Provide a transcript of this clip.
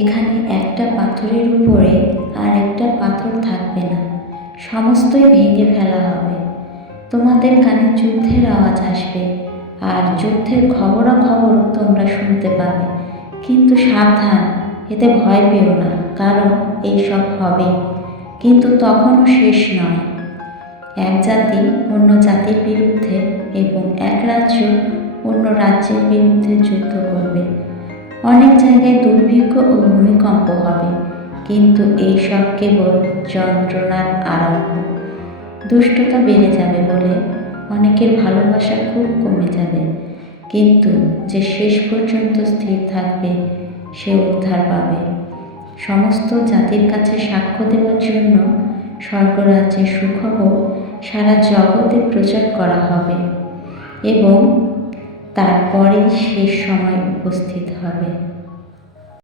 এখানে একটা পাথরের উপরে আর একটা পাথর থাকবে না। সমস্তই ভেঙে ফেলা হবে। তোমাদের কানে যুদ্ধের আওয়াজ আসবে আর যুদ্ধের খবরাখবরও তোমরা শুনতে পাবে। কিন্তু সাবধান, এতে ভয় পেও না, কারণ এইসব হবে। কিন্তু তখনও শেষ নয়। এক জাতি অন্য জাতির বিরুদ্ধে এবং এক রাজ্য অন্য রাজ্যের বিরুদ্ধে যুদ্ধ করবে। অনেক জায়গায় দুর্ভিক্ষ ভূমিকম্প হবে। কিন্তু এই সব কেবল যন্ত্রণার আরম্ভ। দুষ্টতা বেড়ে যাবে বলে অনেকের ভালোবাসা খুব কমে যাবে। কিন্তু যে শেষ পর্যন্ত স্থির থাকবে, সে উদ্ধার পাবে। সমস্ত জাতির কাছে সাক্ষ্য দেওয়ার জন্য স্বর্গরাজ্যের সুখবর সারা জগতে প্রচার করা হবে এবং তারপরেই শেষ সময় উপস্থিত হবে।